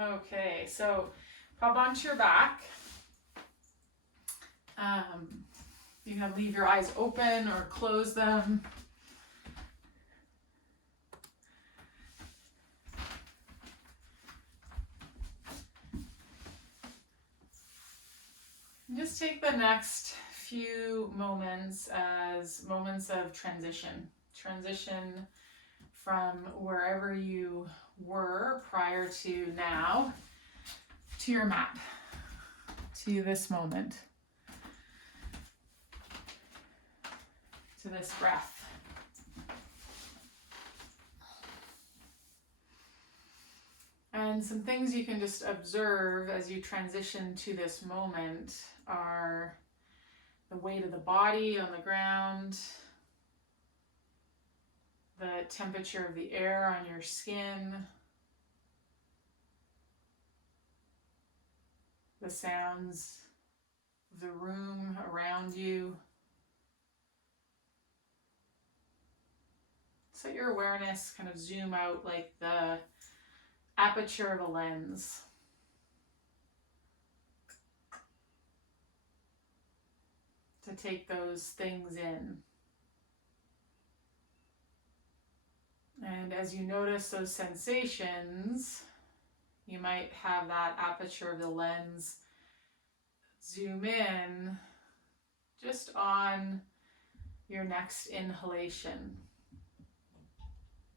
Okay, so pop onto your back. You can leave your eyes open or close them. Just take the next few moments as moments of transition. Transition from wherever you were prior to now to your mat, to this moment, to this breath. And some things you can just observe as you transition to this moment are the weight of the body on the ground, the temperature of the air on your skin, the sounds of the room around you. So let your awareness kind of zoom out like the aperture of a lens. To take those things in. And as you notice those sensations, you might have that aperture of the lens zoom in just on your next inhalation.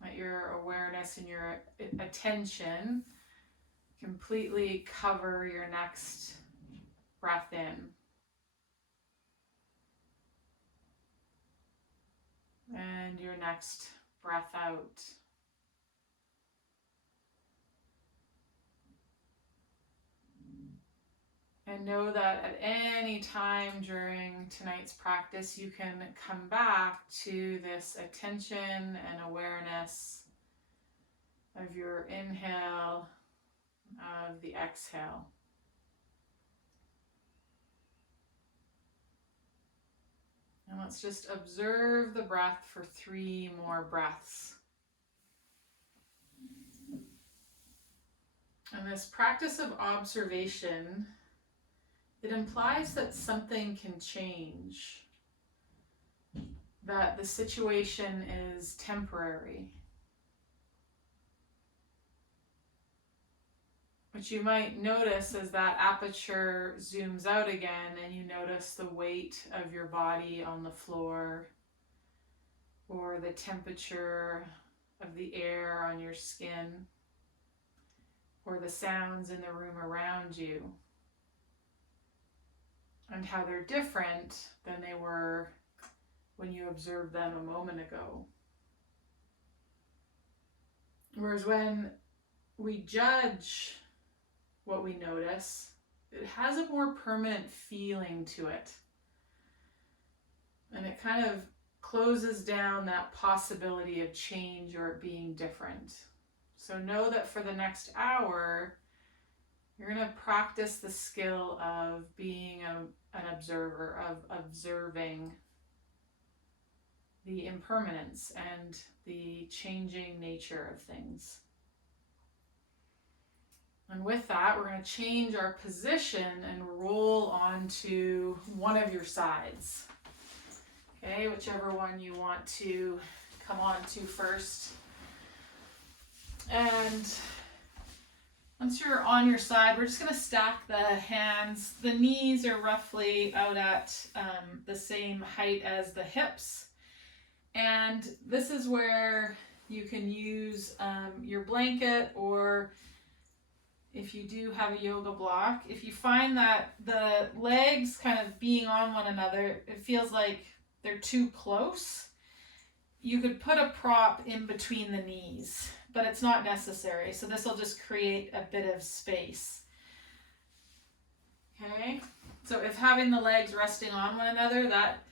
Let your awareness and your attention completely cover your next breath in. And your next breath out. And know that at any time during tonight's practice, you can come back to this attention and awareness of your inhale, of the exhale. And let's just observe the breath for 3 more breaths. And this practice of observation, it implies that something can change, that the situation is temporary. What you might notice as that aperture zooms out again and you notice the weight of your body on the floor or the temperature of the air on your skin or the sounds in the room around you and how they're different than they were when you observed them a moment ago. Whereas when we judge what we notice, it has a more permanent feeling to it. And it kind of closes down that possibility of change or it being different. So know that for the next hour, you're going to practice the skill of being an observer, of observing the impermanence and the changing nature of things. And with that, we're going to change our position and roll onto one of your sides. Okay, whichever one you want to come on to first. And once you're on your side, we're just going to stack the hands. The knees are roughly out at the same height as the hips. And this is where you can use your blanket, or if you do have a yoga block, if you find that the legs kind of being on one another, it feels like they're too close, you could put a prop in between the knees, but it's not necessary. So this will just create a bit of space. Okay, so if having the legs resting on one another, that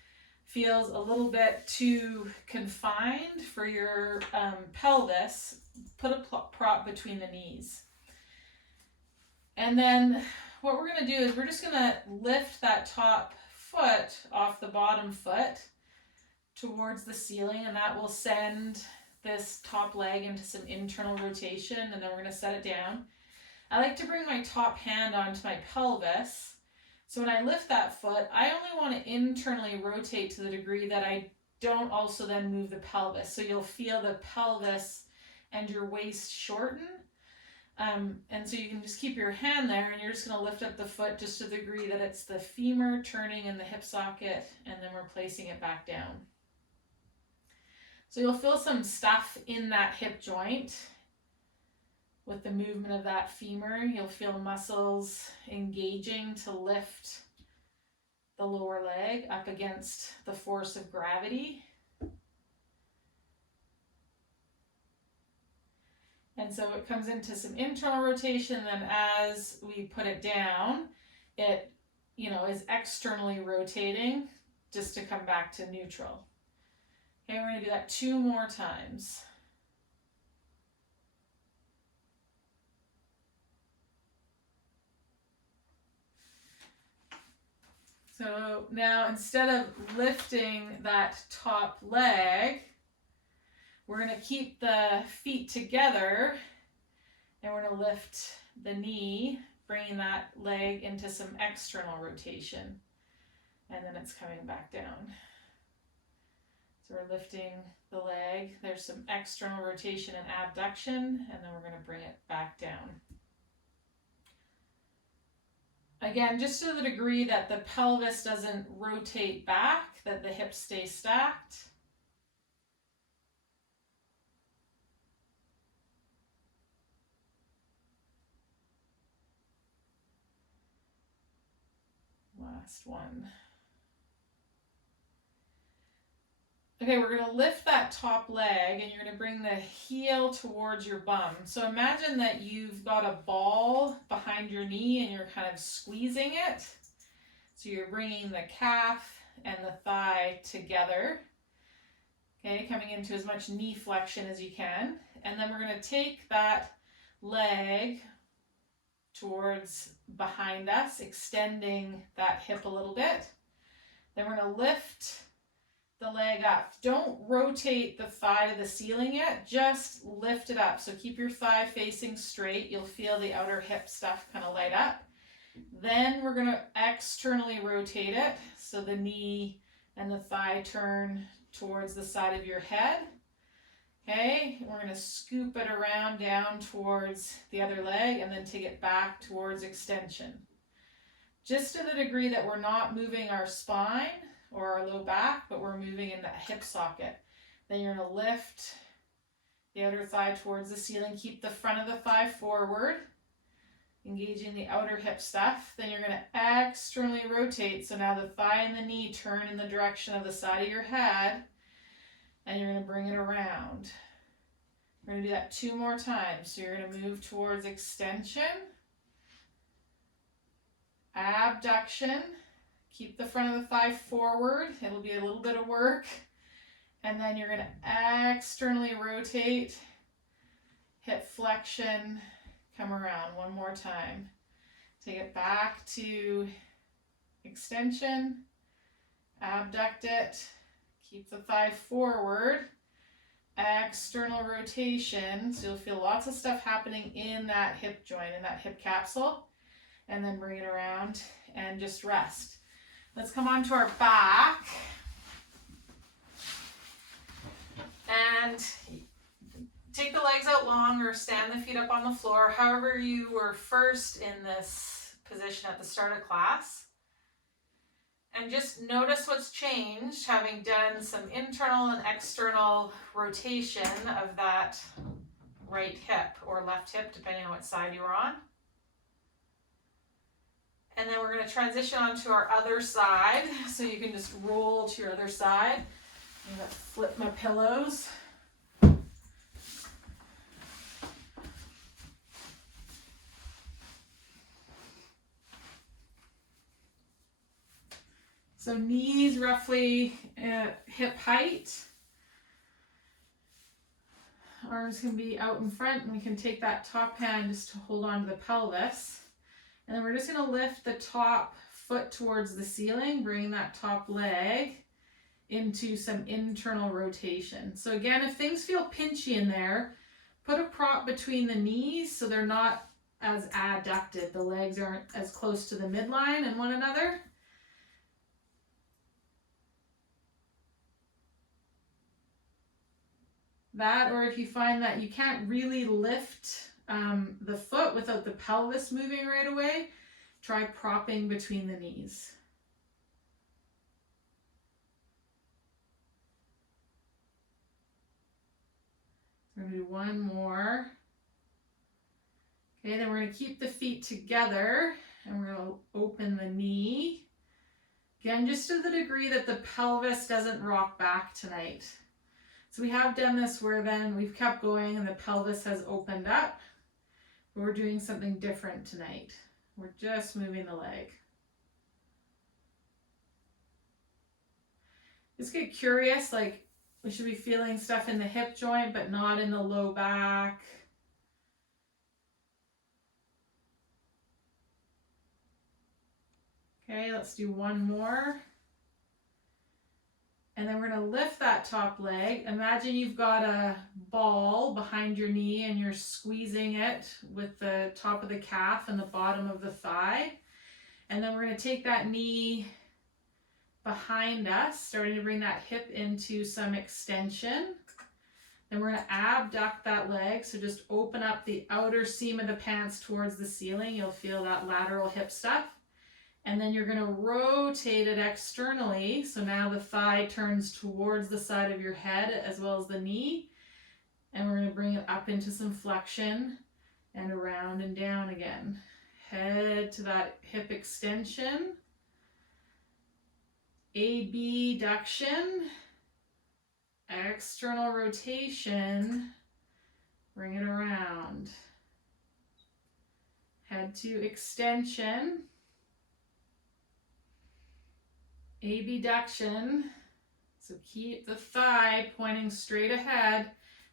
feels a little bit too confined for your pelvis, put a prop between the knees. And then what we're going to do is we're just going to lift that top foot off the bottom foot towards the ceiling, and that will send this top leg into some internal rotation, and then we're going to set it down. I like to bring my top hand onto my pelvis. So when I lift that foot, I only want to internally rotate to the degree that I don't also then move the pelvis. So you'll feel the pelvis and your waist shorten. And so you can just keep your hand there and you're just going to lift up the foot just to the degree that it's the femur turning in the hip socket and then we're placing it back down. So you'll feel some stuff in that hip joint with the movement of that femur. You'll feel muscles engaging to lift the lower leg up against the force of gravity. And so it comes into some internal rotation, and then as we put it down, it, is externally rotating just to come back to neutral. Okay, we're going to do that 2 more times. So now instead of lifting that top leg, we're going to keep the feet together and we're going to lift the knee, bringing that leg into some external rotation. And then it's coming back down. So we're lifting the leg. There's some external rotation and abduction, and then we're going to bring it back down. Again, just to the degree that the pelvis doesn't rotate back, that the hips stay stacked. Last one. Okay, we're going to lift that top leg and you're going to bring the heel towards your bum. So imagine that you've got a ball behind your knee and you're kind of squeezing it. So you're bringing the calf and the thigh together. Okay, coming into as much knee flexion as you can. And then we're going to take that leg towards behind us, extending that hip a little bit. Then we're going to lift the leg up. Don't rotate the thigh to the ceiling yet, just lift it up. So keep your thigh facing straight. You'll feel the outer hip stuff kind of light up. Then we're going to externally rotate it so the knee and the thigh turn towards the side of your head. Okay, we're going to scoop it around down towards the other leg and then take it back towards extension. Just to the degree that we're not moving our spine or our low back, but we're moving in that hip socket. Then you're going to lift the outer thigh towards the ceiling. Keep the front of the thigh forward, engaging the outer hip stuff. Then you're going to externally rotate. So now the thigh and the knee turn in the direction of the side of your head, and you're going to bring it around. We're going to do that 2 more times. So you're going to move towards extension, abduction. Keep the front of the thigh forward. It'll be a little bit of work. And then you're going to externally rotate, hip flexion, come around 1 more time. Take it back to extension, abduct it, keep the thigh forward, external rotation. So you'll feel lots of stuff happening in that hip joint, in that hip capsule. And then bring it around and just rest. Let's come on to our back and take the legs out long or stand the feet up on the floor, however you were first in this position at the start of class. And just notice what's changed, having done some internal and external rotation of that right hip or left hip, depending on what side you were on. And then we're going to transition onto our other side. So you can just roll to your other side. I'm going to flip my pillows. So knees roughly hip height. Arms can be out in front, and we can take that top hand just to hold on to the pelvis. And then we're just going to lift the top foot towards the ceiling, bringing that top leg into some internal rotation. So again, if things feel pinchy in there, put a prop between the knees so they're not as adducted. The legs aren't as close to the midline and one another. That, or if you find that you can't really lift the foot without the pelvis moving right away, try propping between the knees. We're going to do one more. Okay, then we're going to keep the feet together and we're going to open the knee. Again, just to the degree that the pelvis doesn't rock back tonight. So we have done this where then we've kept going and the pelvis has opened up. But we're doing something different tonight. We're just moving the leg. Just get curious, like we should be feeling stuff in the hip joint, but not in the low back. Okay, let's do one more. And then we're going to lift that top leg. Imagine you've got a ball behind your knee and you're squeezing it with the top of the calf and the bottom of the thigh. And then we're going to take that knee behind us, starting to bring that hip into some extension. Then we're going to abduct that leg. So just open up the outer seam of the pants towards the ceiling. You'll feel that lateral hip stuff. And then you're going to rotate it externally. So now the thigh turns towards the side of your head as well as the knee. And we're going to bring it up into some flexion and around and down again. Head to that hip extension. Abduction. External rotation. Bring it around. Head to extension. Abduction. So keep the thigh pointing straight ahead.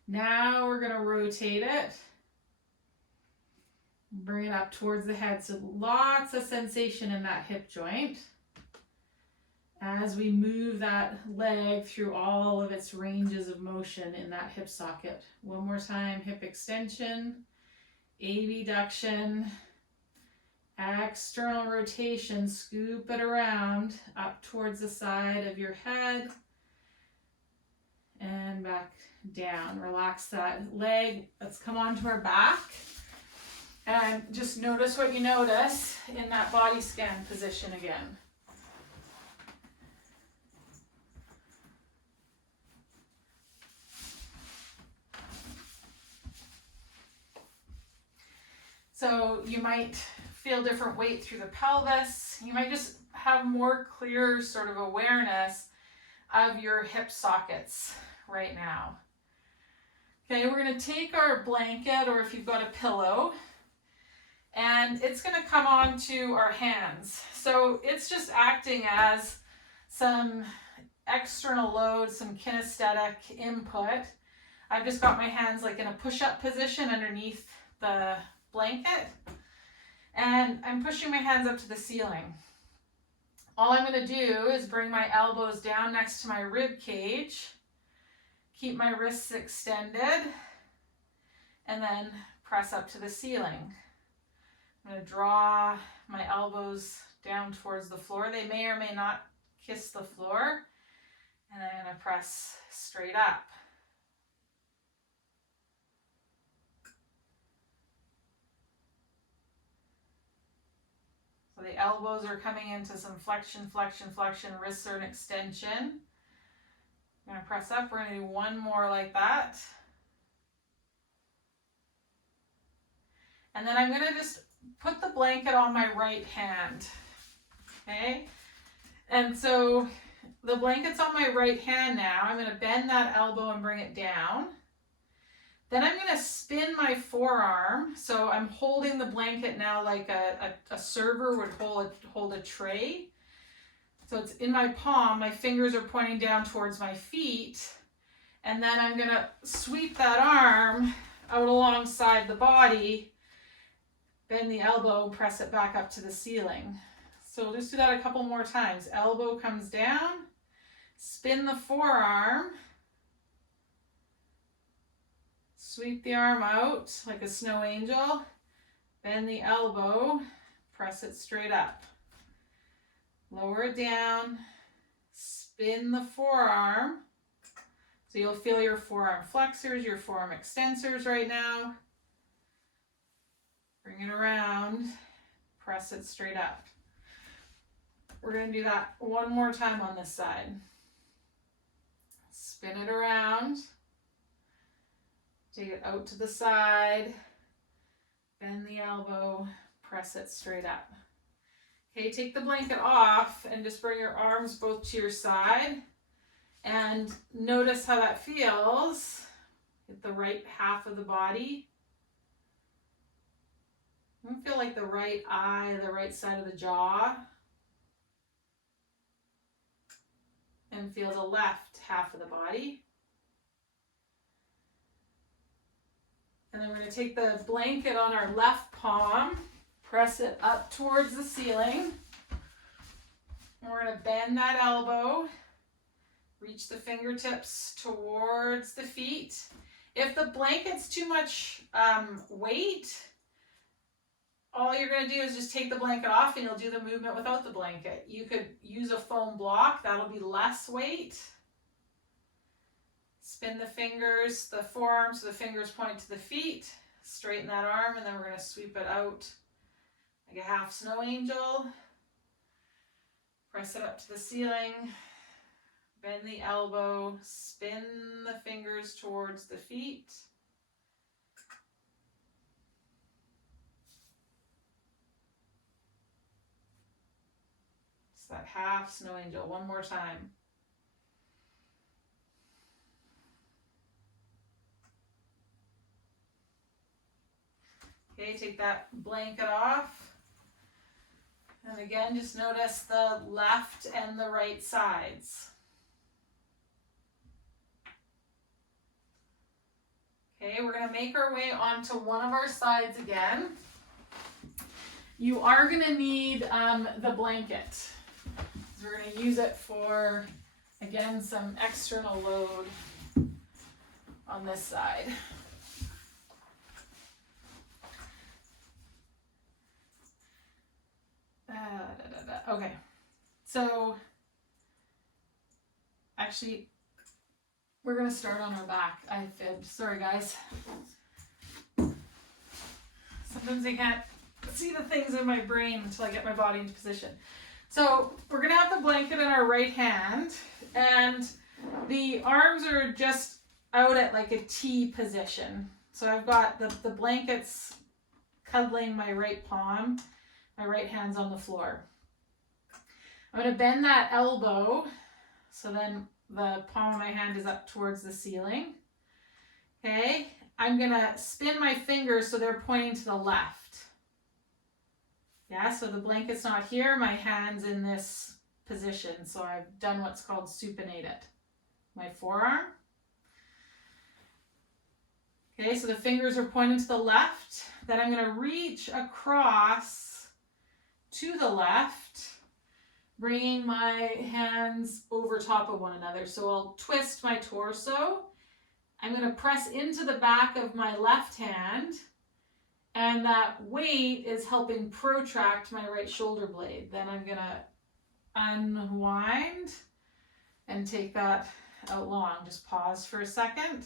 Now we're going to rotate it. Bring it up towards the head. So lots of sensation in that hip joint as we move that leg through all of its ranges of motion in that hip socket. One more time, hip extension, abduction, external rotation, scoop it around up towards the side of your head and back down. Relax that leg. Let's come onto our back and just notice what you notice in that body scan position again. So you might feel different weight through the pelvis. You might just have more clear sort of awareness of your hip sockets right now. Okay, we're going to take our blanket, or if you've got a pillow, and it's going to come onto our hands. So it's just acting as some external load, some kinesthetic input. I've just got my hands like in a push-up position underneath the blanket, and I'm pushing my hands up to the ceiling. All I'm going to do is bring my elbows down next to my rib cage, keep my wrists extended, and then press up to the ceiling. I'm going to draw my elbows down towards the floor. They may or may not kiss the floor, and I'm going to press straight up. So the elbows are coming into some flexion, flexion, flexion, wrists are an extension. I'm going to press up. We're going to do one more like that. And then I'm going to just put the blanket on my right hand. Okay? And so the blanket's on my right hand now. I'm going to bend that elbow and bring it down. Then I'm going to spin my forearm. So I'm holding the blanket now like a server would hold a tray. So it's in my palm. My fingers are pointing down towards my feet. And then I'm going to sweep that arm out alongside the body, bend the elbow, press it back up to the ceiling. So we'll just do that a couple more times. Elbow comes down, spin the forearm, sweep the arm out like a snow angel, Bend the elbow, press it straight up. Lower it down, spin the forearm. So you'll feel your forearm flexors, your forearm extensors right now. Bring it around, press it straight up. We're going to do that one more time on this side. Spin it around. Take it out to the side. Bend the elbow, press it straight up. Okay, take the blanket off and just bring your arms both to your side and notice how that feels. Hit the right half of the body. I feel like the right eye, the right side of the jaw. And feel the left half of the body. And then we're going to take the blanket on our left palm, press it up towards the ceiling. And we're going to bend that elbow, reach the fingertips towards the feet. If the blanket's too much weight, all you're going to do is just take the blanket off and you'll do the movement without the blanket. You could use a foam block, that'll be less weight. Spin the fingers, the forearms, so the fingers point to the feet. Straighten that arm and then we're going to sweep it out like a half snow angel. Press it up to the ceiling. Bend the elbow, spin the fingers towards the feet. That half snow angel one more time. Okay, take that blanket off. And again, just notice the left and the right sides. Okay, we're going to make our way onto one of our sides again. You are going to need the blanket. We're going to use it for, again, some external load on this side. Okay, so actually, we're going to start on our back. I fibbed. Sorry, guys. Sometimes I can't see the things in my brain until I get my body into position. So we're going to have the blanket in our right hand, and the arms are just out at like a T position. So I've got the blankets cuddling my right palm, my right hand's on the floor. I'm going to bend that elbow, so then the palm of my hand is up towards the ceiling. Okay, I'm going to spin my fingers so they're pointing to the left. Yeah, so the blanket's not here, my hand's in this position. So I've done what's called supinated. My forearm. Okay, so the fingers are pointing to the left. Then I'm going to reach across to the left, bringing my hands over top of one another. So I'll twist my torso. I'm going to press into the back of my left hand. And that weight is helping protract my right shoulder blade. Then I'm going to unwind and take that out long. Just pause for a second.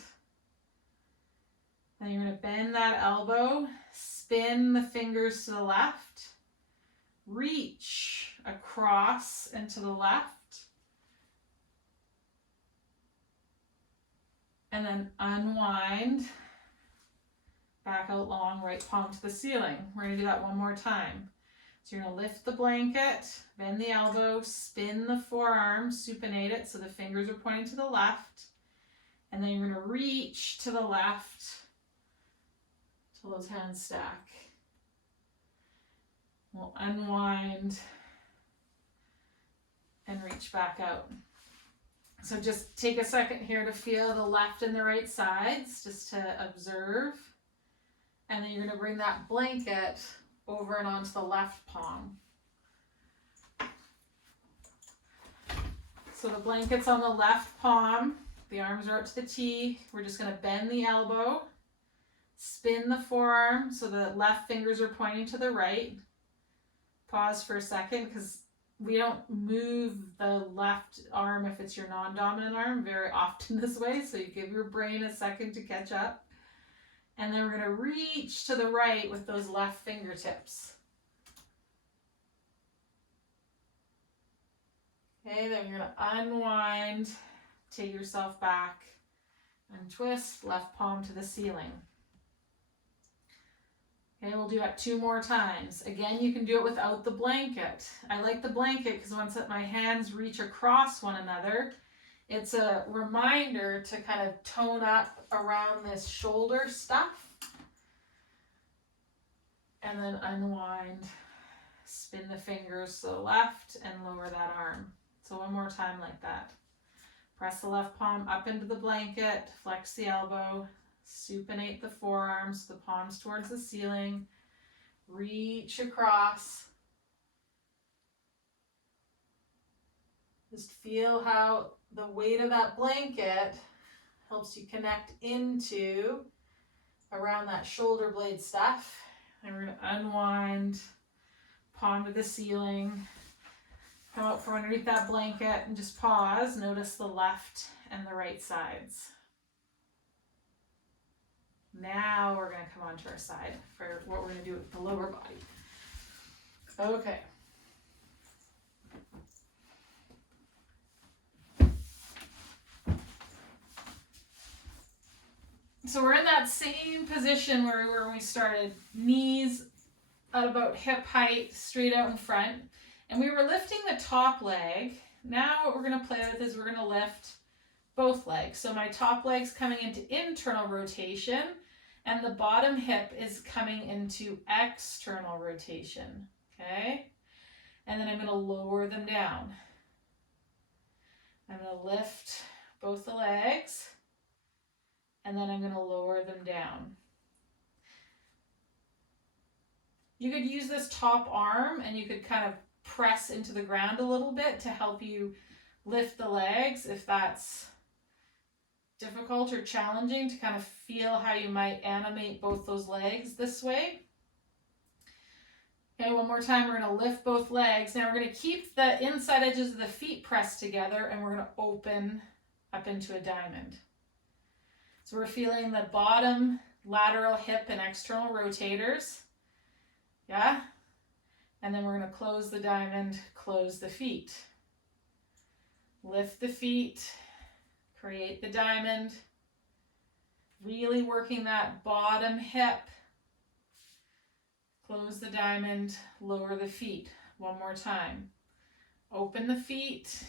Then you're going to bend that elbow, spin the fingers to the left, reach across and to the left, and then unwind. Back out long, right palm to the ceiling. We're going to do that one more time. So you're going to lift the blanket, bend the elbow, spin the forearm, supinate it so the fingers are pointing to the left. And then you're going to reach to the left till those hands stack. We'll unwind and reach back out. So just take a second here to feel the left and the right sides, just to observe. And then you're going to bring that blanket over and onto the left palm. So the blanket's on the left palm. The arms are out to the T. We're just going to bend the elbow, Spin the forearm so the left fingers are pointing to the right. Pause for a second because we don't move the left arm if it's your non-dominant arm very often this way, so you give your brain a second to catch up. And then we're going to reach to the right with those left fingertips. Okay, then you're going to unwind, take yourself back, and twist, left palm to the ceiling. Okay, we'll do that 2 more times. Again, you can do it without the blanket. I like the blanket because once my hands reach across one another, it's a reminder to kind of tone up around this shoulder stuff. And then unwind, spin the fingers to the left and lower that arm. So 1 more time like that. Press the left palm up into the blanket, flex the elbow, supinate the forearms, the palms towards the ceiling, reach across. Just feel how the weight of that blanket helps you connect into around that shoulder blade stuff. And we're going to unwind, palm to the ceiling, come out from underneath that blanket and just pause. Notice the left and the right sides. Now we're going to come onto our side for what we're going to do with the lower body. Okay. So we're in that same position where we were when we started. Knees at about hip height, straight out in front. And we were lifting the top leg. Now what we're going to play with is we're going to lift both legs. So my top leg's coming into internal rotation and the bottom hip is coming into external rotation. Okay? And then I'm going to lower them down. I'm going to lift both the legs and then I'm going to lower them down. You could use this top arm and you could kind of press into the ground a little bit to help you lift the legs if that's difficult or challenging, to kind of feel how you might animate both those legs this way. Okay, 1 more time. We're going to lift both legs. Now we're going to keep the inside edges of the feet pressed together and we're going to open up into a diamond. So we're feeling the bottom lateral hip and external rotators. Yeah? And then we're going to close the diamond, close the feet. Lift the feet, create the diamond. Really working that bottom hip. Close the diamond, lower the feet. 1 more time. Open the feet,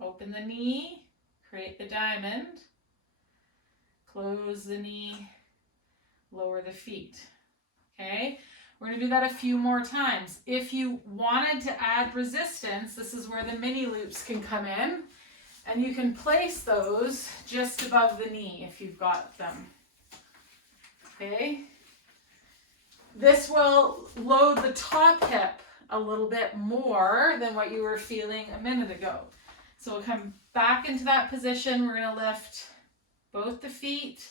open the knee, create the diamond. Close the knee, lower the feet. Okay? We're going to do that a few more times. If you wanted to add resistance, this is where the mini loops can come in. And you can place those just above the knee if you've got them. Okay? This will load the top hip a little bit more than what you were feeling a minute ago. So we'll come back into that position. We're going to lift both the feet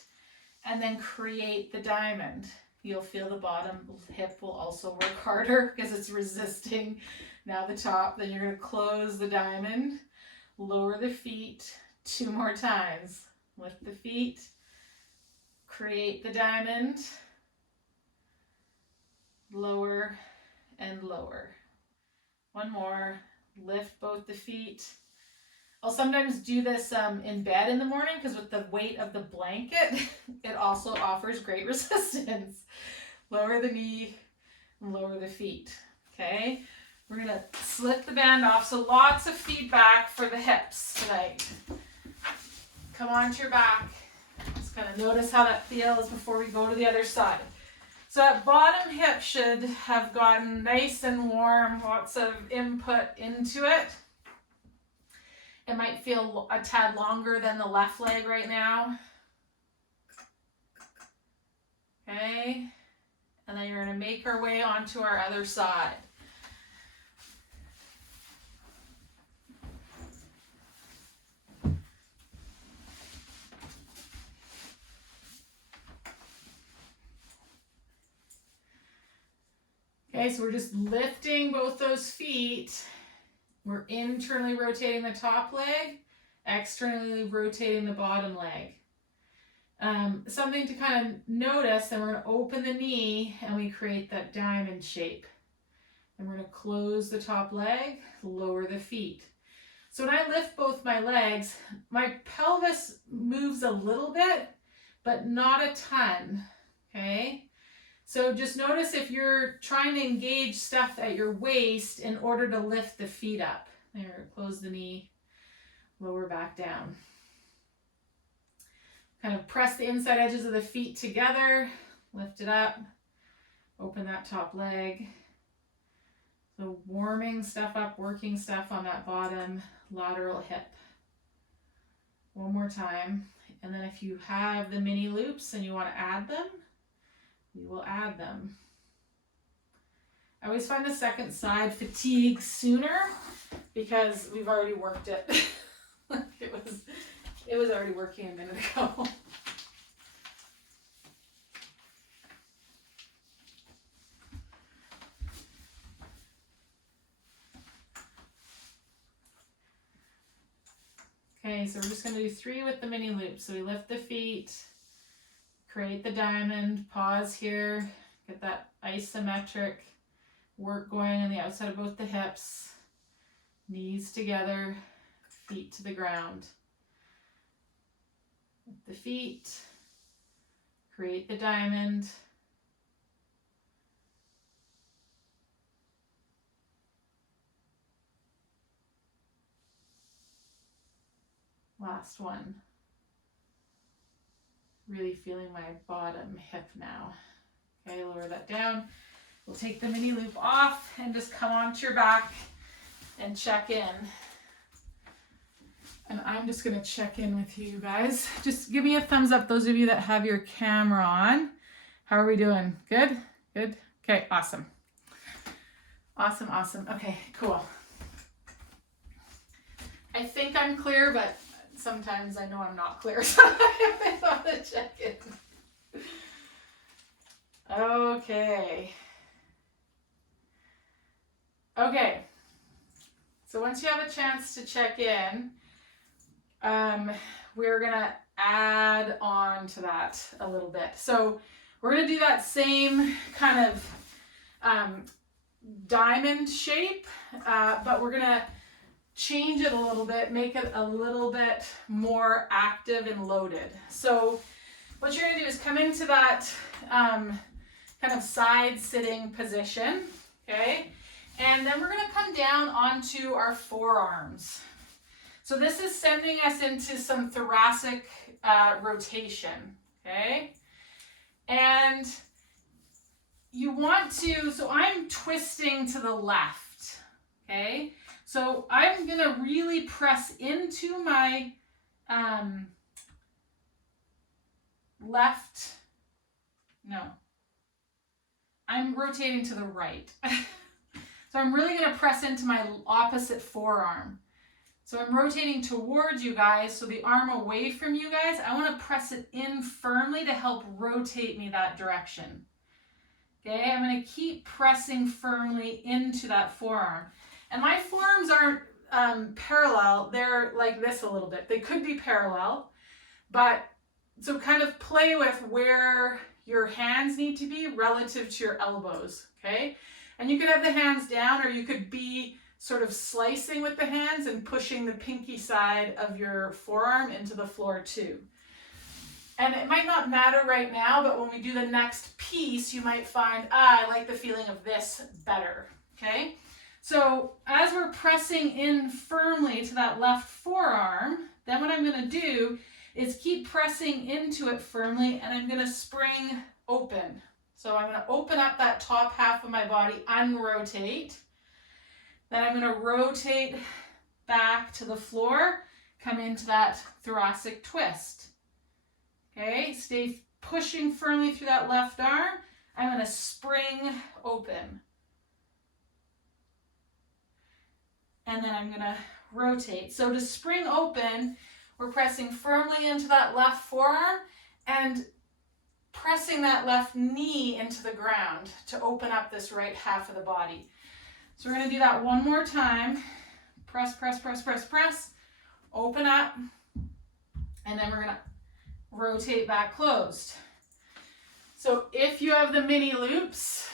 and then create the diamond. You'll feel the bottom hip will also work harder because it's resisting now the top. Then you're going to close the diamond, lower the feet 2 more times. Lift the feet, create the diamond, lower and lower. 1 more, lift both the feet. I'll sometimes do this in bed in the morning because with the weight of the blanket, it also offers great resistance. Lower the knee and lower the feet. Okay, we're going to slip the band off. So lots of feedback for the hips tonight. Come onto your back. Just kind of notice how that feels before we go to the other side. So that bottom hip should have gotten nice and warm, lots of input into it. It might feel a tad longer than the left leg right now. Okay, and then you're going to make our way onto our other side. Okay, so we're just lifting both those feet. We're internally rotating the top leg, externally rotating the bottom leg. Something to kind of notice, then we're going to open the knee and we create that diamond shape. And we're going to close the top leg, lower the feet. So when I lift both my legs, my pelvis moves a little bit, but not a ton, okay? So just notice if you're trying to engage stuff at your waist in order to lift the feet up. There, close the knee, lower back down. Kind of press the inside edges of the feet together, lift it up, open that top leg. So warming stuff up, working stuff on that bottom lateral hip. One more time. And then if you have the mini loops and you want to add them, we will add them. I always find the second side fatigues sooner because we've already worked it. It was already working a minute ago. Okay, so we're just going to do 3 with the mini loops. So we lift the feet, create the diamond, pause here, get that isometric work going on the outside of both the hips, knees together, feet to the ground. Lift the feet, create the diamond. Last one. Really feeling my bottom hip now. Okay, lower that down. We'll take the mini loop off and just come onto your back and check in. And I'm just going to check in with you guys. Just give me a thumbs up, those of you that have your camera on. How are we doing? Good? Good? Okay, awesome. Awesome, awesome. Okay, cool. I think I'm clear, but sometimes I know I'm not clear, so I thought to check in. Okay. Okay. So once you have a chance to check in, we're going to add on to that a little bit. So we're going to do that same kind of diamond shape, but we're going to change it a little bit, make it a little bit more active and loaded. So what you're going to do is come into that kind of side sitting position, okay? And then we're going to come down onto our forearms. So this is sending us into some thoracic rotation, okay? And you want to, so I'm twisting to the left, okay? So I'm going to really press into my left, no, I'm rotating to the right. So I'm really going to press into my opposite forearm. So I'm rotating towards you guys, so the arm away from you guys, I want to press it in firmly to help rotate me that direction. Okay, I'm going to keep pressing firmly into that forearm. And my forearms aren't parallel, they're like this a little bit. They could be parallel, but so kind of play with where your hands need to be relative to your elbows, okay? And you could have the hands down, or you could be sort of slicing with the hands and pushing the pinky side of your forearm into the floor too. And it might not matter right now, but when we do the next piece, you might find, I like the feeling of this better, okay? So as we're pressing in firmly to that left forearm, then what I'm going to do is keep pressing into it firmly, and I'm going to spring open. So I'm going to open up that top half of my body, unrotate. Then I'm going to rotate back to the floor, come into that thoracic twist. Okay, stay pushing firmly through that left arm. I'm going to spring open. And then I'm going to rotate. So to spring open, we're pressing firmly into that left forearm, and pressing that left knee into the ground to open up this right half of the body. So we're going to do that one more time. Press, press, press, press, press. Open up. And then we're going to rotate back closed. So if you have the mini loops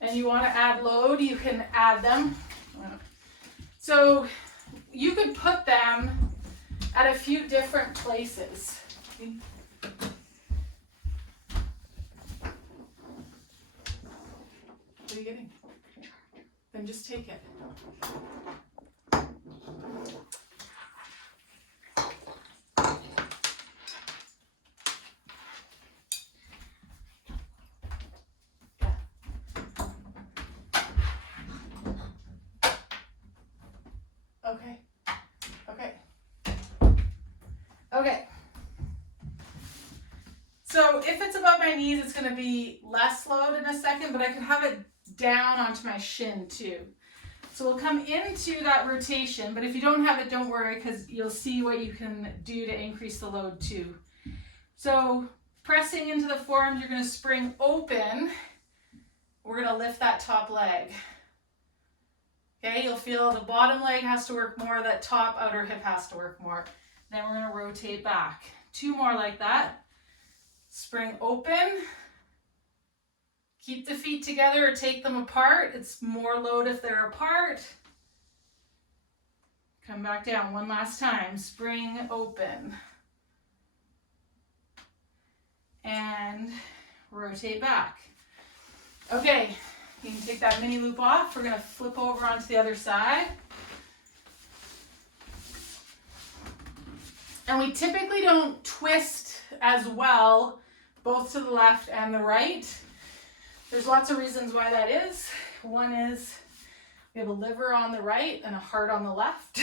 and you want to add load, you can add them. So you could put them at a few different places. What are you getting? Then just take it. Okay. Okay. Okay. So if it's above my knees, it's going to be less load in a second, but I can have it down onto my shin too. So we'll come into that rotation, but if you don't have it, don't worry, because you'll see what you can do to increase the load too. So pressing into the forearms, you're going to spring open. We're going to lift that top leg. Okay, you'll feel the bottom leg has to work more, that top outer hip has to work more. Then we're going to rotate back. 2 more like that. Spring open. Keep the feet together or take them apart. It's more load if they're apart. Come back down one last time. Spring open. And rotate back. Okay, you can take that mini loop off. We're going to flip over onto the other side. And we typically don't twist as well, both to the left and the right. There's lots of reasons why that is. One is we have a liver on the right and a heart on the left.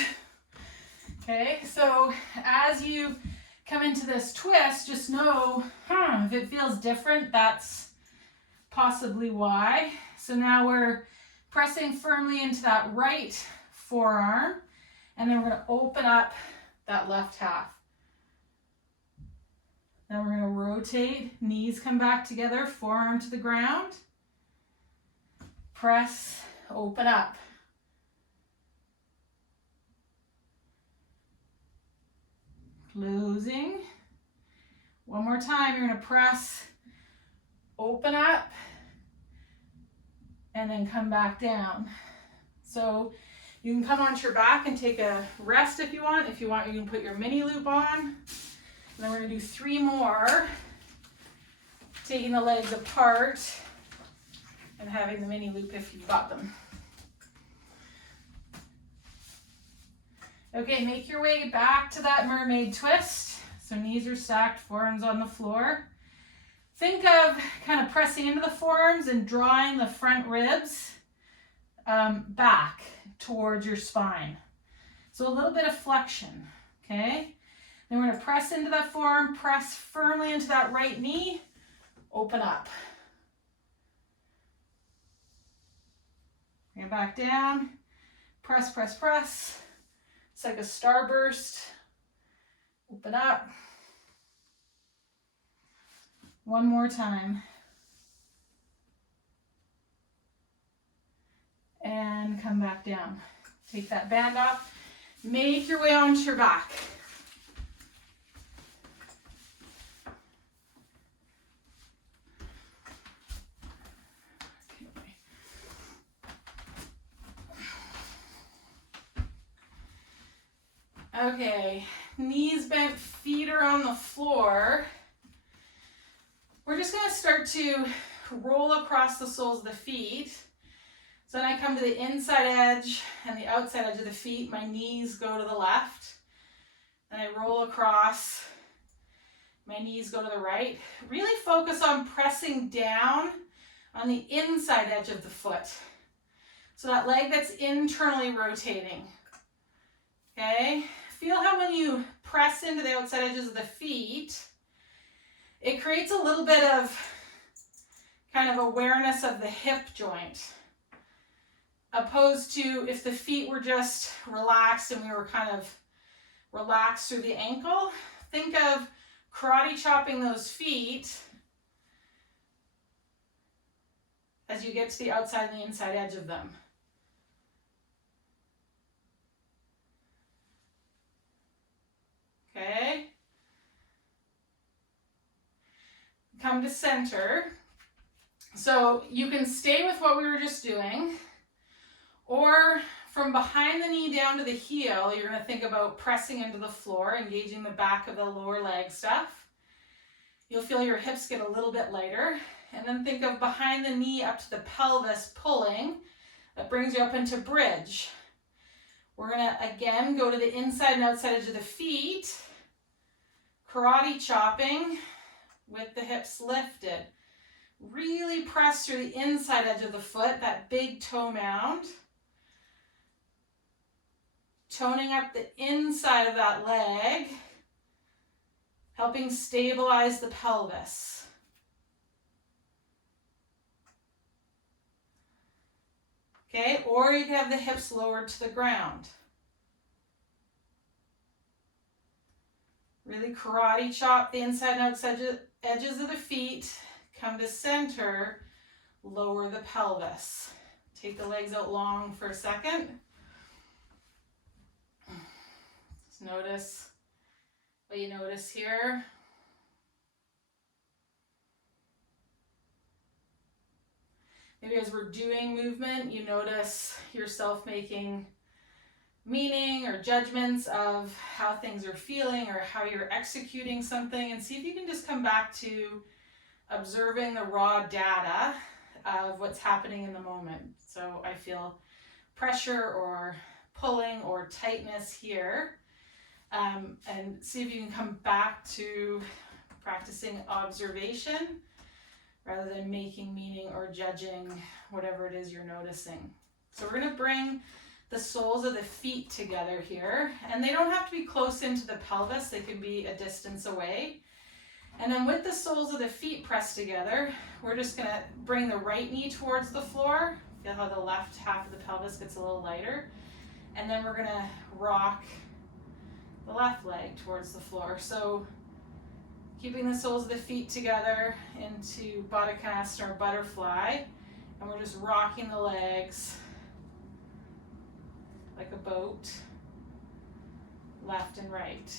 Okay, so as you come into this twist, just know, if it feels different, that's possibly why. So now we're pressing firmly into that right forearm, and then we're going to open up that left half. Then we're going to rotate, knees come back together, forearm to the ground. Press, open up. Closing. One more time, you're going to press, open up, and then come back down. So you can come onto your back and take a rest if you want. If you want, you can put your mini loop on. And then we're going to do 3 more, taking the legs apart and having the mini loop if you've got them. Okay, make your way back to that mermaid twist. So knees are stacked, forearms on the floor. Think of kind of pressing into the forearms and drawing the front ribs back towards your spine. So a little bit of flexion, okay? Then we're going to press into that forearm, press firmly into that right knee, open up. Bring it back down, press, press, press. It's like a starburst. Open up. One more time. And come back down. Take that band off. Make your way onto your back. Okay, knees bent, feet are on the floor. We're just going to start to roll across the soles of the feet. So then I come to the inside edge and the outside edge of the feet. My knees go to the left. And I roll across. My knees go to the right. Really focus on pressing down on the inside edge of the foot. So that leg that's internally rotating. Okay? Feel how when you press into the outside edges of the feet, it creates a little bit of kind of awareness of the hip joint, opposed to if the feet were just relaxed and we were kind of relaxed through the ankle. Think of karate chopping those feet as you get to the outside and the inside edge of them. Okay. Come to center. So you can stay with what we were just doing, or from behind the knee down to the heel, you're going to think about pressing into the floor, engaging the back of the lower leg stuff. You'll feel your hips get a little bit lighter. And then think of behind the knee up to the pelvis pulling. That brings you up into bridge. We're going to, again, go to the inside and outside edge of the feet. Karate chopping with the hips lifted. Really press through the inside edge of the foot, that big toe mound. Toning up the inside of that leg, helping stabilize the pelvis. Okay, or you can have the hips lowered to the ground. Really karate chop the inside and outside edges of the feet. Come to center, lower the pelvis. Take the legs out long for a second. Just notice what you notice here. Maybe as we're doing movement, you notice yourself making meaning or judgments of how things are feeling or how you're executing something, and see if you can just come back to observing the raw data of what's happening in the moment. So I feel pressure or pulling or tightness here, and see if you can come back to practicing observation rather than making meaning or judging whatever it is you're noticing. So we're going to bring the soles of the feet together here, and they don't have to be close into the pelvis, they can be a distance away. And then with the soles of the feet pressed together, we're just going to bring the right knee towards the floor. Feel how the left half of the pelvis gets a little lighter. And then we're going to rock the left leg towards the floor. So keeping the soles of the feet together into Baddha Konasana or butterfly, and we're just rocking the legs like a boat, left and right.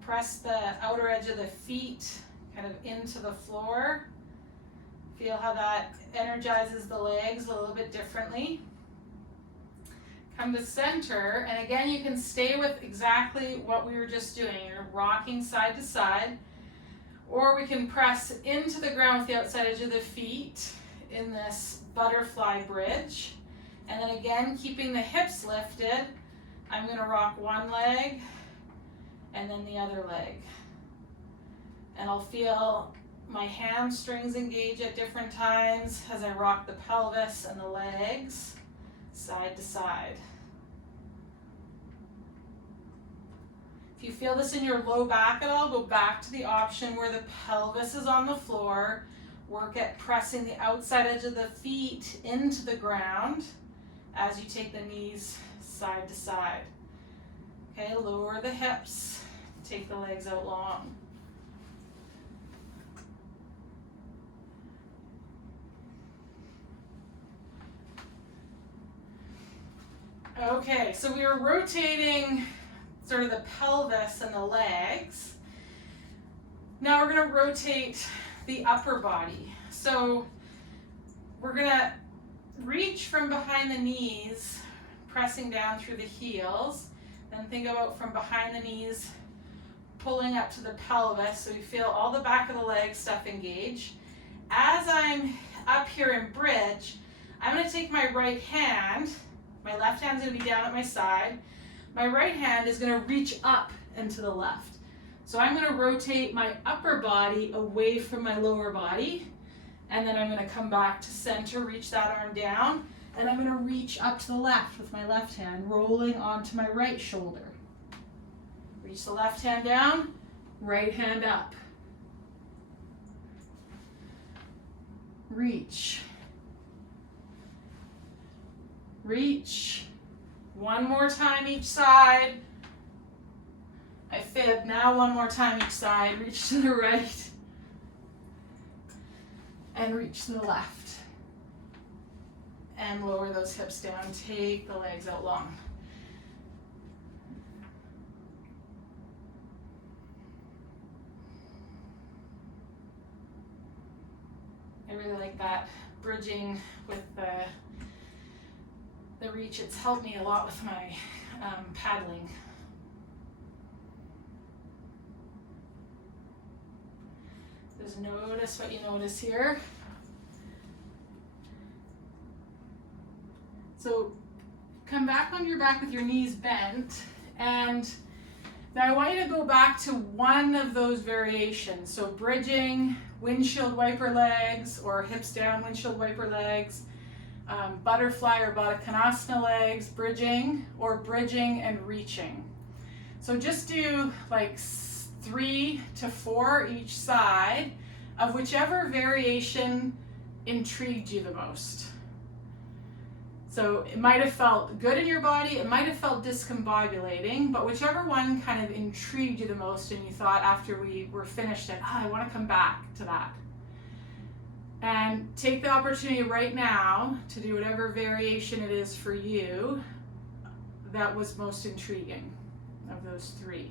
Press the outer edge of the feet kind of into the floor. Feel how that energizes the legs a little bit differently. Come to center, and again you can stay with exactly what we were just doing. You're rocking side to side, or we can press into the ground with the outside edge of the feet in this butterfly bridge. And then again, keeping the hips lifted, I'm going to rock one leg and then the other leg. And I'll feel my hamstrings engage at different times as I rock the pelvis and the legs side to side. If you feel this in your low back at all, go back to the option where the pelvis is on the floor. Work at pressing the outside edge of the feet into the ground as you take the knees side to side. Okay, lower the hips, take the legs out long. Okay, so we were rotating sort of the pelvis and the legs. Now we're going to rotate the upper body. So we're going to reach from behind the knees, pressing down through the heels. Then think about from behind the knees, pulling up to the pelvis, so you feel all the back of the leg stuff engage. As I'm up here in bridge, I'm going to take my right hand. My left hand's going to be down at my side. My right hand is going to reach up and to the left. So I'm going to rotate my upper body away from my lower body, and then I'm going to come back to center, reach that arm down, and I'm going to reach up to the left with my left hand, rolling onto my right shoulder. Reach the left hand down, right hand up. Reach. Reach. One more time each side. I fib. Now one more time each side. Reach to the right. And reach to the left. And lower those hips down. Take the legs out long. I really like that bridging with the reach. It's helped me a lot with my paddling. Just notice what you notice here. So come back on your back with your knees bent, and now I want you to go back to one of those variations. So bridging, windshield wiper legs, or hips down windshield wiper legs, butterfly or Baddha Konasana legs, bridging, or bridging and reaching. So just do like 3 to 4 each side of whichever variation intrigued you the most. So it might have felt good in your body, it might have felt discombobulating, but whichever one kind of intrigued you the most and you thought after we were finished that, I want to come back to that. And take the opportunity right now to do whatever variation it is for you that was most intriguing of those 3.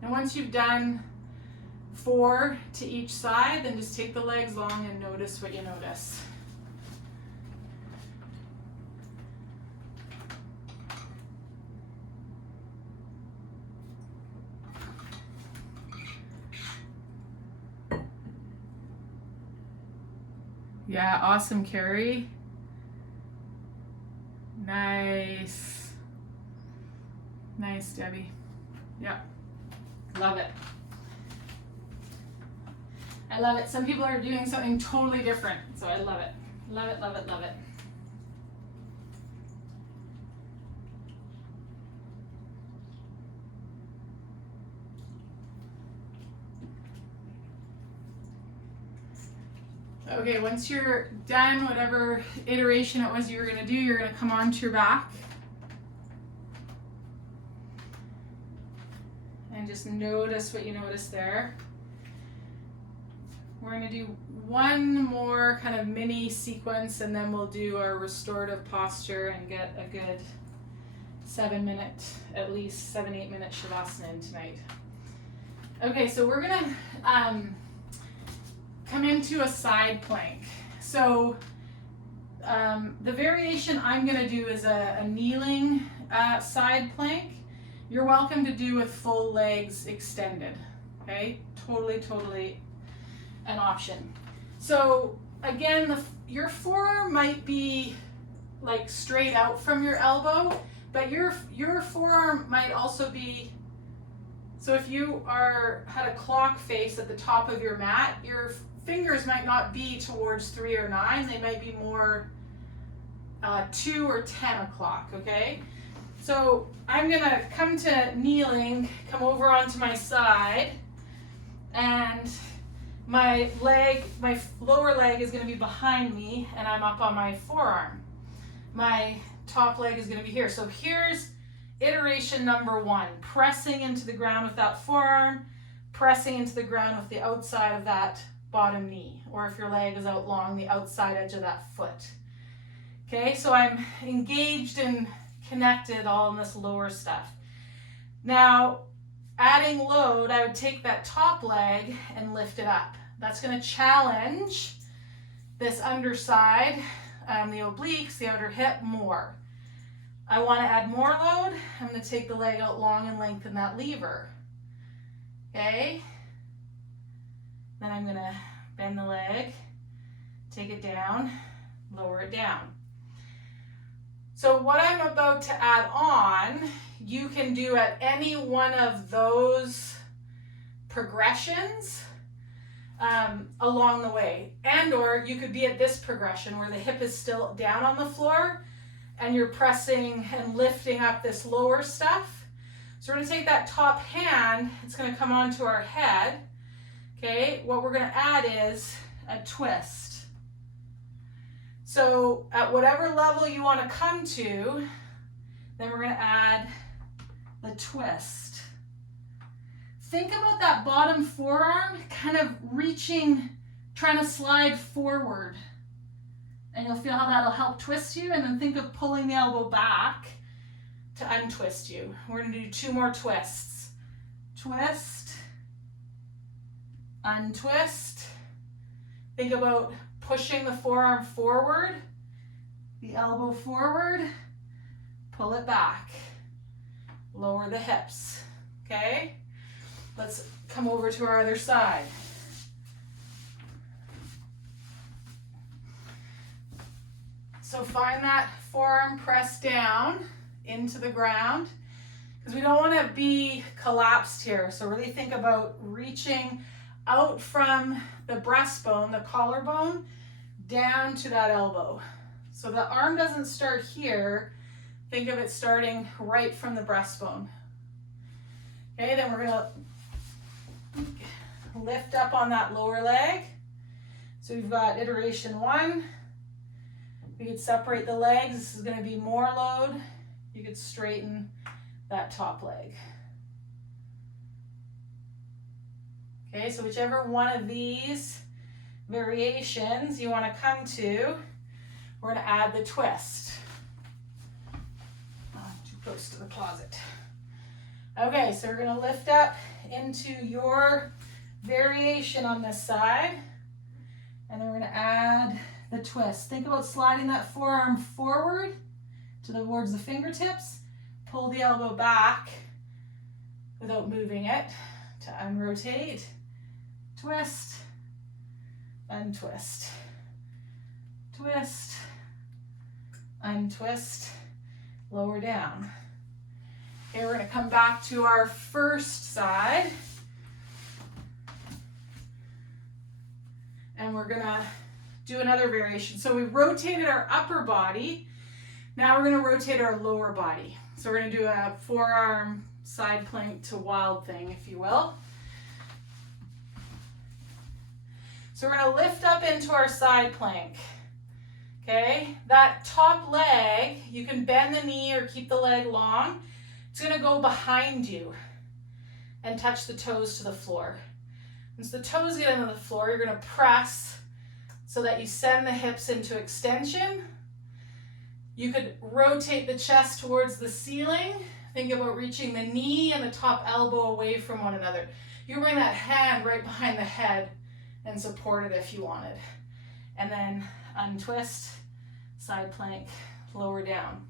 And once you've done 4 to each side, then just take the legs long and notice what you notice. Yeah, awesome, Carrie. Nice. Nice, Debbie. Yeah, love it. I love it. Some people are doing something totally different, so I love it. Love it, love it, love it. Okay, once you're done, whatever iteration it was you were going to do, you're going to come onto your back. And just notice what you notice there. We're going to do one more kind of mini sequence, and then we'll do our restorative posture and get a good 7-minute, at least 7-8 minute Shavasana in tonight. Okay, so we're going to come into a side plank. So the variation I'm going to do is a kneeling side plank. You're welcome to do with full legs extended. Okay, totally an option. So again, your forearm might be like straight out from your elbow, but your forearm might also be, so if you had a clock face at the top of your mat, your fingers might not be towards 3 or 9, they might be more 2 or 10 o'clock, okay? So I'm gonna come to kneeling, come over onto my side, and my lower leg is gonna be behind me, and I'm up on my forearm. My top leg is gonna be here. So here's iteration number 1, pressing into the ground with that forearm, pressing into the ground with the outside of that bottom knee, or if your leg is out long, the outside edge of that foot. Okay, so I'm engaged and connected all in this lower stuff. Now, adding load, I would take that top leg and lift it up. That's going to challenge this underside, the obliques, the outer hip more. I want to add more load. I'm going to take the leg out long and lengthen that lever. Okay. Then I'm going to bend the leg, take it down, lower it down. So what I'm about to add on, you can do at any one of those progressions along the way. And or you could be at this progression where the hip is still down on the floor and you're pressing and lifting up this lower stuff. So we're going to take that top hand, it's going to come onto our head. Okay, what we're going to add is a twist. So at whatever level you want to come to, Then we're going to add the twist. Think about that bottom forearm kind of reaching, trying to slide forward. And you'll feel how that'll help twist you. And then think of pulling the elbow back to untwist you. We're going to do 2 more twists. Twist, untwist. Think about pushing the forearm forward, the elbow forward, pull it back, lower the hips, okay? Let's come over to our other side. So find that forearm press down into the ground, because we don't want to be collapsed here. So really think about reaching out from the breastbone, the collarbone, down to that elbow. So the arm doesn't start here. Think of it starting right from the breastbone. Okay, then we're going to lift up on that lower leg. So we've got iteration 1. We could separate the legs. This is going to be more load. You could straighten that top leg. Okay, so whichever one of these variations you want to come to, we're going to add the twist. Oh, too close to the closet. Okay, so we're going to lift up into your variation on this side, and then we're going to add the twist. Think about sliding that forearm forward towards the fingertips. Pull the elbow back without moving it to unrotate. Twist, untwist. Twist, untwist, lower down. Okay, we're going to come back to our first side. And we're going to do another variation. So we rotated our upper body. Now we're going to rotate our lower body. So we're going to do a forearm side plank to wild thing, if you will. So we're going to lift up into our side plank. Okay, that top leg, you can bend the knee or keep the leg long. It's going to go behind you and touch the toes to the floor. Once the toes get into the floor, you're going to press so that you send the hips into extension. You could rotate the chest towards the ceiling. Think about reaching the knee and the top elbow away from one another. You bring that hand right behind the head and support it if you wanted. And then untwist, side plank, lower down.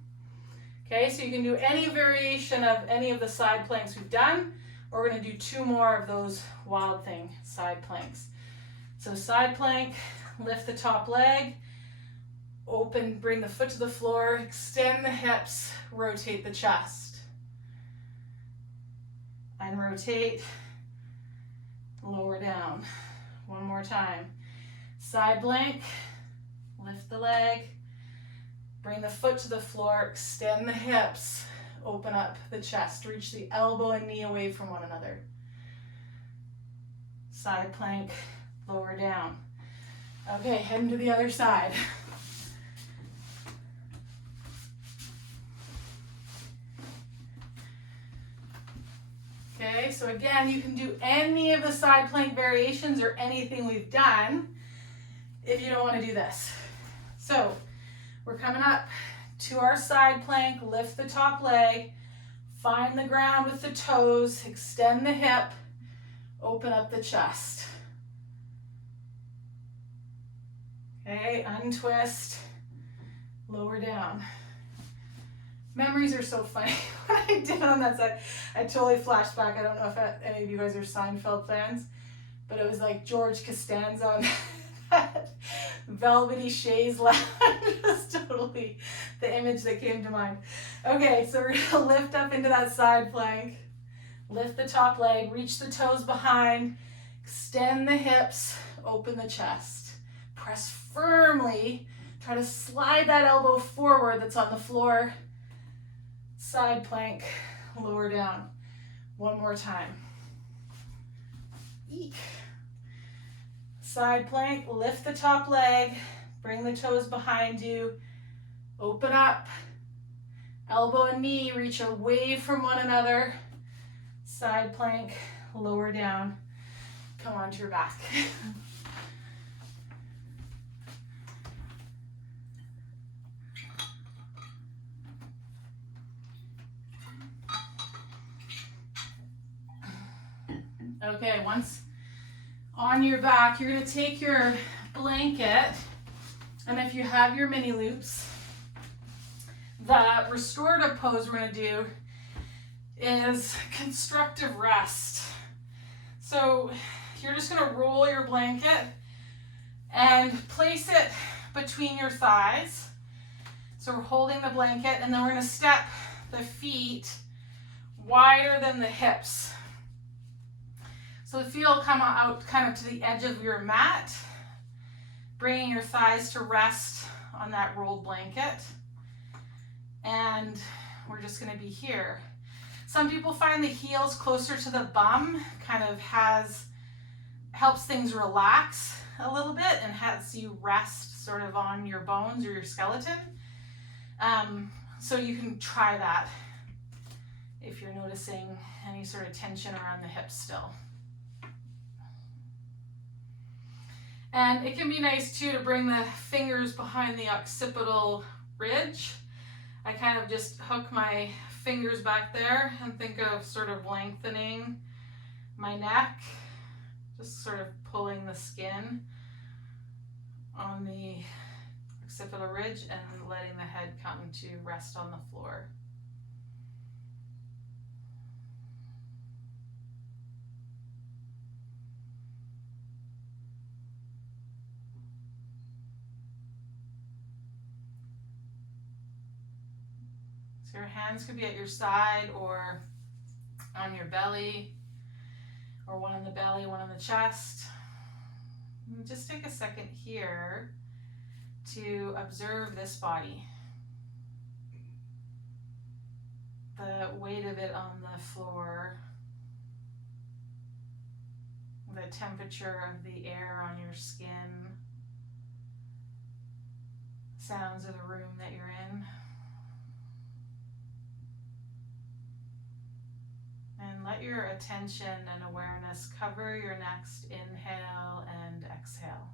Okay, so you can do any variation of any of the side planks we've done, or we're going to do 2 more of those wild thing side planks. So side plank, lift the top leg, open, bring the foot to the floor, extend the hips, rotate the chest. And rotate, lower down. One more time. Side plank, lift the leg, bring the foot to the floor, extend the hips, open up the chest, reach the elbow and knee away from one another. Side plank, lower down. Okay, heading to the other side. Okay, so again, you can do any of the side plank variations or anything we've done if you don't want to do this. So we're coming up to our side plank, lift the top leg, find the ground with the toes, extend the hip, open up the chest. Okay, untwist, lower down. Memories are so funny. What I did on that side, I totally flashed back. I don't know if any of you guys are Seinfeld fans, but it was like George Costanza on that velvety chaise lounge. Just totally the image that came to mind. Okay, so we're gonna lift up into that side plank, lift the top leg, reach the toes behind, extend the hips, open the chest, press firmly, try to slide that elbow forward that's on the floor. Side plank, lower down. One more time. Eek. Side plank, lift the top leg, bring the toes behind you, open up, Elbow and knee reach away from one another. Side plank, lower down. Come onto your back. Okay, once on your back, you're going to take your blanket, and if you have your mini loops, the restorative pose we're going to do is constructive rest. So you're just going to roll your blanket and place it between your thighs. So we're holding the blanket, and then we're going to step the feet wider than the hips. So the feet will come out kind of to the edge of your mat, bringing your thighs to rest on that rolled blanket. And we're just going to be here. Some people find the heels closer to the bum kind of helps things relax a little bit and has you rest sort of on your bones or your skeleton. So you can try that if you're noticing any sort of tension around the hips still. And it can be nice too to bring the fingers behind the occipital ridge. I kind of just hook my fingers back there and think of sort of lengthening my neck, just sort of pulling the skin on the occipital ridge and letting the head come to rest on the floor. So your hands could be at your side or on your belly, or one on the belly, one on the chest. And just take a second here to observe this body. The weight of it on the floor, the temperature of the air on your skin, sounds of the room that you're in. And let your attention and awareness cover your next inhale and exhale.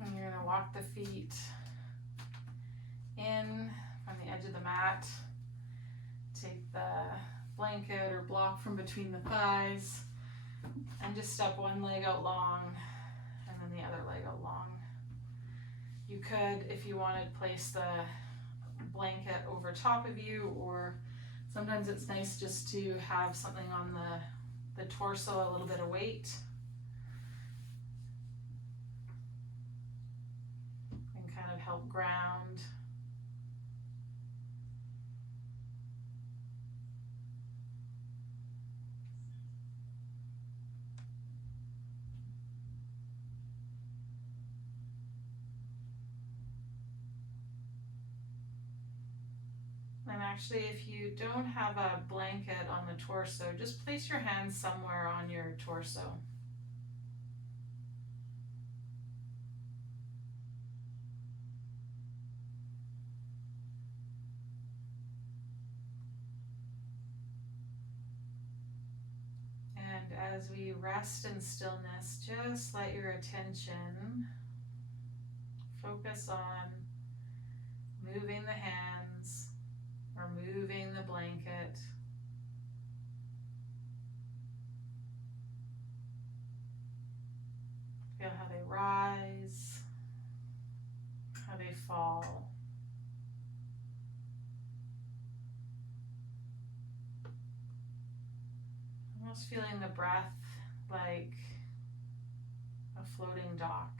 And you're going to walk the feet in from the edge of the mat. Take the blanket or block from between the thighs and just step one leg out long and then the other leg out long. You could, if you wanted, place the blanket over top of you, or sometimes it's nice just to have something on the torso, a little bit of weight. And kind of help ground. And actually, if you don't have a blanket on the torso, just place your hands somewhere on your torso. And as we rest in stillness, just let your attention focus on moving the hands or moving the blanket. Feel how they rise, how they fall. Almost feeling the breath like a floating dock.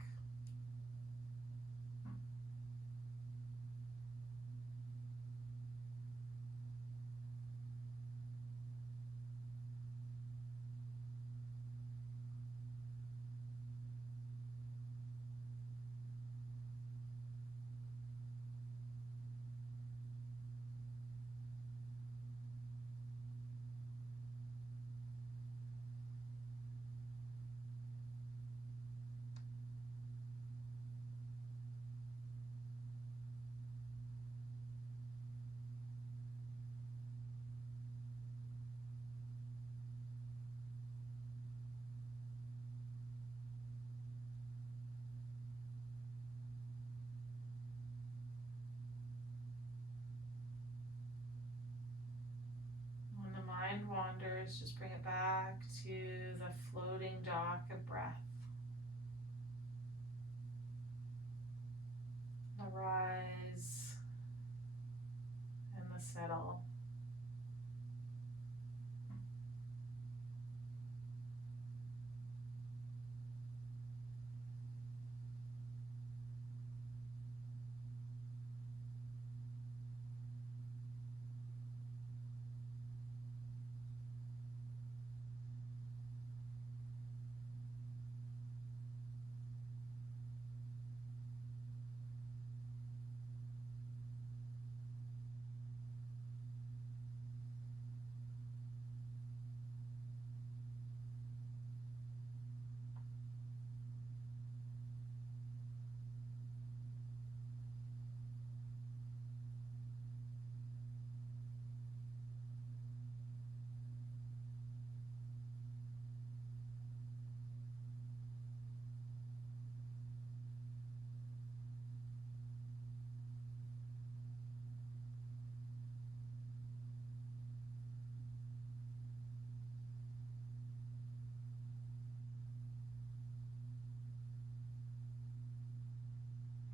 When the mind wanders, just bring it back to the floating dock of breath. The rise and the settle.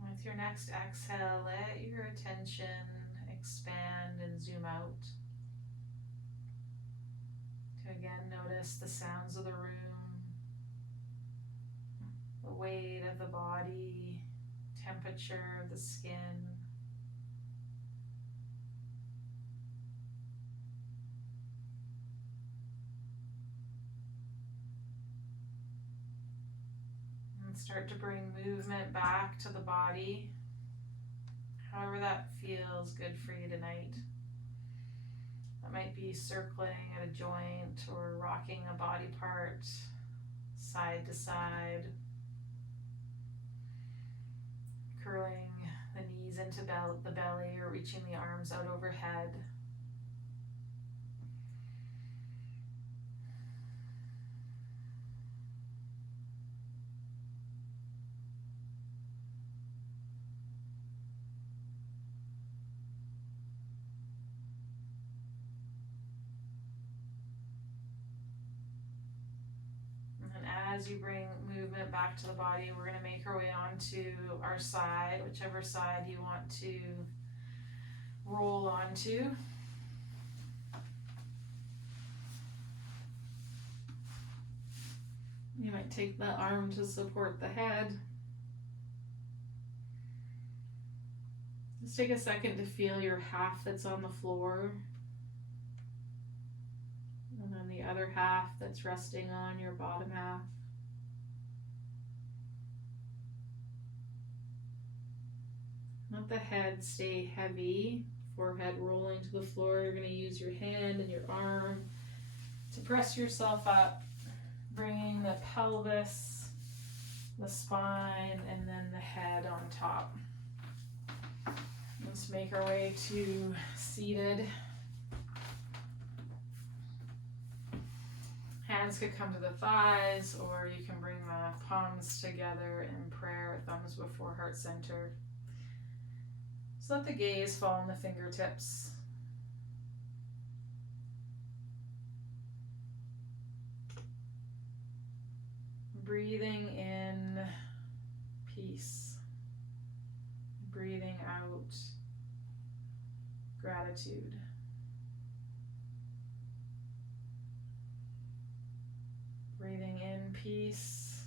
With your next exhale, let your attention expand and zoom out. To again notice the sounds of the room, the weight of the body, temperature of the skin. And start to bring movement back to the body, however that feels good for you tonight. That might be circling at a joint or rocking a body part side to side, curling the knees into the belly or reaching the arms out overhead. As you bring movement back to the body, we're going to make our way onto our side, whichever side you want to roll onto. You might take the arm to support the head. Just take a second to feel your half that's on the floor. And then the other half that's resting on your bottom half. Let the head stay heavy, forehead rolling to the floor. You're going to use your hand and your arm to press yourself up, bringing the pelvis, the spine, and then the head on top. Let's make our way to seated. Hands could come to the thighs, or you can bring the palms together in prayer, thumbs before heart center. Just let the gaze fall on the fingertips. Breathing in peace. Breathing out gratitude. Breathing in peace.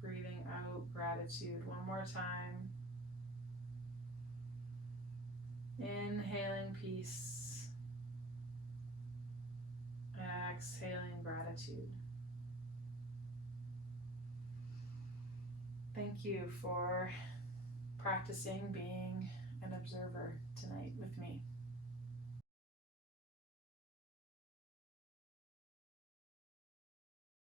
Breathing out gratitude. One more time. Inhaling peace. Exhaling gratitude. Thank you for practicing being an observer tonight with me.